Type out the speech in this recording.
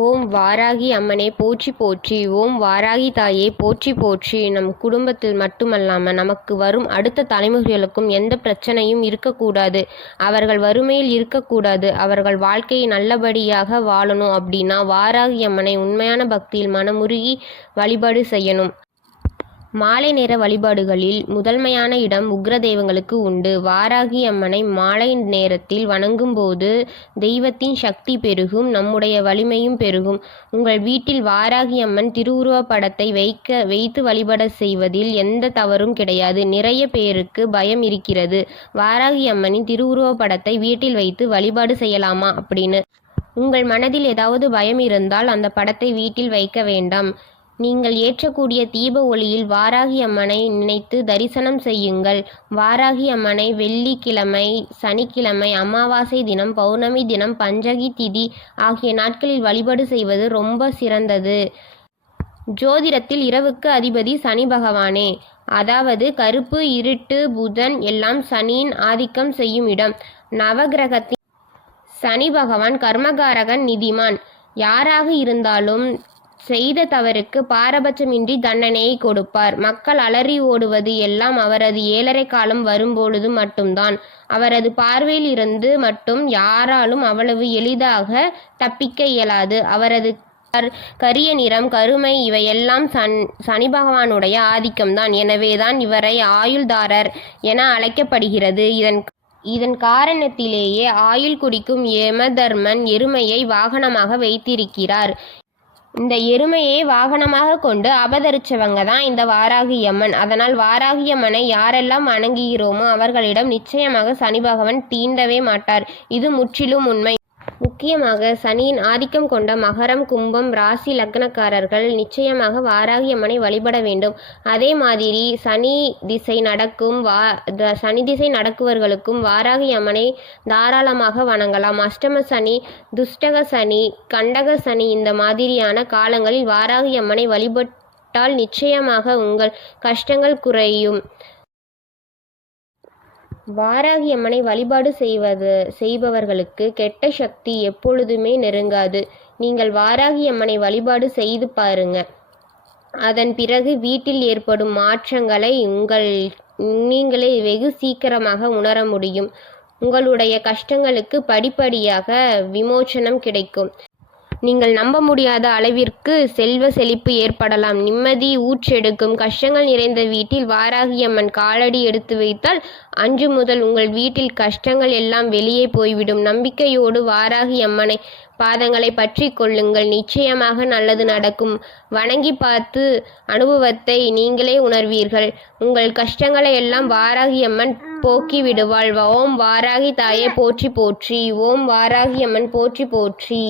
ஓம் வாராகி அம்மனே போற்றி போற்றி. ஓம் வாராகி தாயே போற்றி போற்றி. நம் குடும்பத்தில் மட்டுமல்லாமல் நமக்கு வரும் அடுத்த தலைமுறைகளுக்கும் எந்த பிரச்சனையும் இருக்கக்கூடாது. அவர்கள் வறுமையில் இருக்கக்கூடாது. அவர்கள் வாழ்க்கையை நல்லபடியாக வாழணும் அப்படின்னா வாராகி அம்மனை உண்மையான பக்தியில் மனமுருகி வழிபாடு செய்யணும். மாலை நேர வழிபாடுகளில் முதன்மையான இடம் உக்ர தெய்வங்களுக்கு உண்டு. வாராகி அம்மனை மாலை நேரத்தில் வணங்கும்போது தெய்வத்தின் சக்தி பெருகும் நம்முடைய வலிமையும் பெருகும். உங்கள் வீட்டில் வாராகி அம்மன் திருவுருவப் படத்தை வைக்க வைத்து வழிபட செய்வதில் எந்த தவறும் கிடையாது. நிறைய பேருக்கு பயம் இருக்கிறது. வாராகி அம்மனின் திருவுருவப் படத்தை வீட்டில் வைத்து வழிபாடு செய்யலாமா அப்படின்னு. உங்கள் மனதில் ஏதாவது பயம் இருந்தால் அந்த படத்தை வீட்டில் வைக்க வேண்டாம். நீங்கள் ஏற்றக்கூடிய தீப ஒளியில் வாராகி அம்மனை நினைத்து தரிசனம் செய்யுங்கள். வாராகி அம்மனை வெள்ளிக்கிழமை சனிக்கிழமை அமாவாசை தினம் பௌர்ணமி தினம் பஞ்சகி திதி ஆகிய நாட்களில் வழிபாடு செய்வது ரொம்ப சிறந்தது. ஜோதிடத்தில் இரவுக்கு அதிபதி சனி பகவானே. அதாவது கருப்பு இருட்டு புதன் எல்லாம் சனியின் ஆதிக்கம் செய்யும் இடம். நவகிரகத்தின் சனி பகவான் கர்மகாரகன் நிதிமான். யாராக இருந்தாலும் செய்த தவறுக்கு பாரபட்சமின்றி தண்டனையை கொடுப்பார். மக்கள் அலறி ஓடுவது எல்லாம் அவரது ஏழரை காலம் வரும்பொழுது மட்டும்தான். அவரது பார்வையில் இருந்து மட்டும் யாராலும் அவ்வளவு எளிதாக தப்பிக்க இயலாது. அவரது கர்- கரிய நிறம் கருமை இவையெல்லாம் சன் சனி பகவானுடைய ஆதிக்கம்தான். எனவேதான் இவரை ஆயுள்தாரர் என அழைக்கப்படுகிறது. இதன் இதன் காரணத்திலேயே ஆயுள் குடிக்கும் யமதர்மன் எருமையை வாகனமாக வைத்திருக்கிறார். இந்த எருமையை வாகனமாக கொண்டு அபதரிச்சவங்க தான் இந்த வாராகியம்மன். அதனால் வாராகியம்மனை யாரெல்லாம் வணங்குகிறோமோ அவர்களிடம் நிச்சயமாக சனி பகவான் தீண்டவே மாட்டார். இது முற்றிலும் உண்மை. முக்கியமாக சனியின் ஆதிக்கம் கொண்ட மகரம் கும்பம் ராசி லக்னக்காரர்கள் நிச்சயமாக வாராகி அம்மனை வழிபட வேண்டும். அதே மாதிரி சனி திசை நடக்கும் வா த- சனி திசை நடக்குவர்களுக்கும் வாராகி அம்மனை தாராளமாக வணங்கலாம். அஷ்டம சனி துஷ்டக சனி கண்டக சனி இந்த மாதிரியான காலங்களில் வாராகி அம்மனை வழிபட்டால் நிச்சயமாக உங்கள் கஷ்டங்கள் குறையும். வாராகி அம்மனை வழிபாடு செய்வது செய்பவர்களுக்கு கெட்ட சக்தி எப்பொழுதுமே நெருங்காது. நீங்கள் வாராகி அம்மனை வழிபாடு செய்து பாருங்க. அதன் பிறகு வீட்டில் ஏற்படும் மாற்றங்களை உங்கள் நீங்களே வெகு சீக்கிரமாக உணர முடியும். உங்களுடைய கஷ்டங்களுக்கு படிப்படியாக விமோச்சனம் கிடைக்கும். நீங்கள் நம்ப முடியாத அளவிற்கு செல்வ செழிப்பு ஏற்படலாம். நிம்மதி ஊற்றெடுக்கும் கஷ்டங்கள் நிறைந்த வீட்டில் வாராகி அம்மன் காலடி எடுத்து வைத்தால் அன்று முதல் உங்கள் வீட்டில் கஷ்டங்கள் எல்லாம் வெளியே போய்விடும். நம்பிக்கையோடு வாராகி அம்மனை பாதங்களை பற்றி கொள்ளுங்கள். நிச்சயமாக நல்லது நடக்கும். வணங்கி பார்த்து அனுபவத்தை நீங்களே உணர்வீர்கள். உங்கள் கஷ்டங்களை எல்லாம் வாராகி அம்மன் போக்கி விடுவாள். ஓம் வாராகி தாயே போற்றி போற்றி. ஓம் வாராகி அம்மன் போற்றி போற்றி.